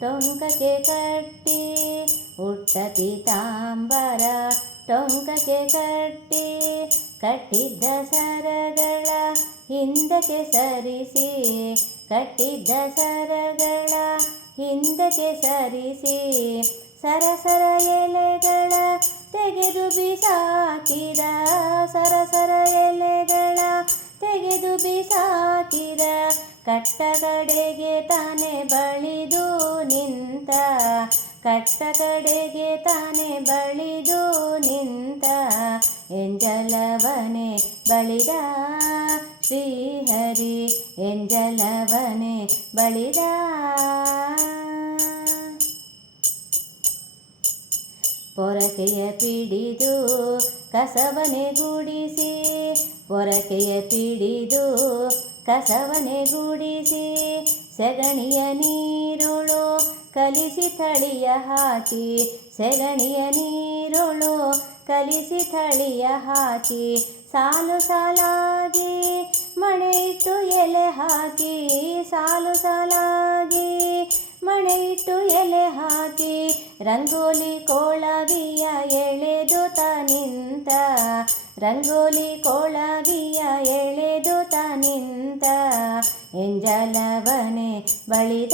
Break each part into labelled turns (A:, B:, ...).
A: ಟೊಂಕಕ್ಕೆ ಕಟ್ಟಿ ಉಟ್ಟ ಪೀತಾಂಬರ ಟೊಂಕಕ್ಕೆ ಕಟ್ಟಿ, ಕಟ್ಟಿದ್ದ ಸರಗಳ ಹಿಂದಕ್ಕೆ ಸರಿಸಿ, ಕಟ್ಟಿದ್ದ ಸರಗಳ ಹಿಂದಕ್ಕೆ ಸರಿಸಿ, ಸರಸರ ಎಲೆಗಳ ತೆಗೆದು ಬಿಸಾಕಿದ, ಸರಸರ ಎಲೆಗಳ ತೆಗೆದು ಬಿಸಾಕಿದ, ಕಟ್ಟಕಡೆಗೆ ತಾನೆ ಬಳಿದು ನಿಂತ ಕಟ್ಟ ಕಡೆಗೆ ತಾನೆ ಬಳಿದು ನಿಂತ, ಎಂಜಲವನೆ ಬಳಿದ. ಶ್ರೀಹರಿ, ಎಂಜಲವನೆ ಬಳಿದ. ಪೊರಕೆಯ ಪಿಡಿದು ಕಸವನೆ ಗೂಡಿಸಿ ಪೊರಕೆಯ ಪಿಡಿದು ಕಸವನೆ ಗುಡಿಸಿ ಸೆಗಣಿಯ ನೀರುಳು ಕಲಿಸಿ ಥಳಿಯ ಹಾಕಿ ಸೆಗಣಿಯ ನೀರುಳು ಕಲಿಸಿ ಥಳಿಯ ಹಾಕಿ ಸಾಲು ಸಾಲಾಗಿ ಮಣೆ ಇಟ್ಟು ಎಲೆ ಹಾಕಿ ಸಾಲು ಸಾಲಾಗಿ ಮಣೆ ಇಟ್ಟು ಎಲೆ ಹಾಕಿ ರಂಗೋಲಿ ಕೋಳವಿಯ ಎಳೆದು ನಿಂತ ರಂಗೋಲಿ ಕೋಳವಿಯ ಎಳೆದು ತನಿಂತ ಎಂಜಲವನೆ ಬಳಿದ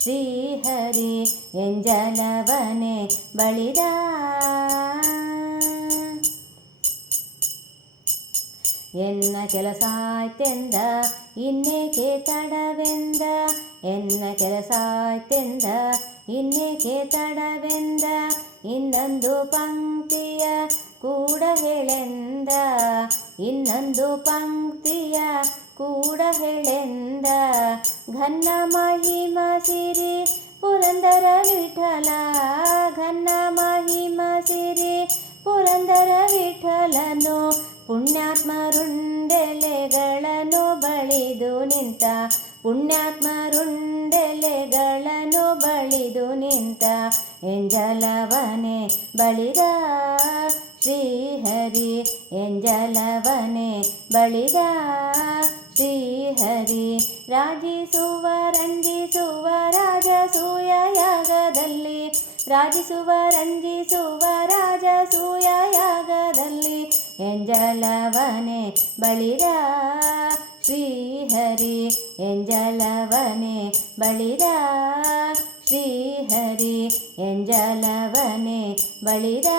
A: ಶ್ರೀಹರಿ ಎಂಜಲವನೆ ಬಳಿದ ಎನ್ನ ಕೆಲಸ ಆಯ್ತೆಂದ ಇನ್ನೇಕೆ ತಡವೆಂದ? ಎನ್ನ ಕೆಲಸ ಆಯ್ತೆಂದ ಇನ್ನೇಕೆ ತಡವೆಂದ? ಇನ್ನೊಂದು ಪಂಕ್ತಿಯ ಕೂಡ ಹೇಳೆಂದ ಇನ್ನೊಂದು ಪಂಕ್ತಿಯ ಕೂಡ ಹೇಳೆಂದ ಘನ್ನ ಮಹಿಮ ಸಿರಿ ಪುರಂದರ ವಿಠಲ, ಘನ್ನ ಮಹಿಮ ಸಿರಿ ಪುರಂದರ ವಿಠಲನು ಪುಣ್ಯಾತ್ಮರುಂಡೆಲೆಗಳನ್ನು ಬಳಿದು ನಿಂತ, ಪುಣ್ಯಾತ್ಮರುಂಡೆಲೆಗಳನ್ನು ಬಳಿದು ನಿಂತ ಎಂಜಲವನೆ ಬಳಿದ. ಶ್ರೀಹರಿ ಎಂಜಲವನೆ ಬಳಿದ. ಶ್ರೀಹರಿ ರಾಜಿಸುವ, ರಂಜಿಸುವ ರಾಜಸೂಯ ಯಾಗದಲ್ಲಿ ರಾಜಿಸುವ, ರಂಜಿಸುವ ರಾಜಸೂಯ ಯಾಗದಲ್ಲಿ ಎಂಜಲವನೆ ಬಳಿದ. ಶ್ರೀಹರಿ ಎಂಜಲವನೆ ಬಳಿದ ಶ್ರೀಹರಿ ಎಂಜಲವನೆ ಬಳಿದ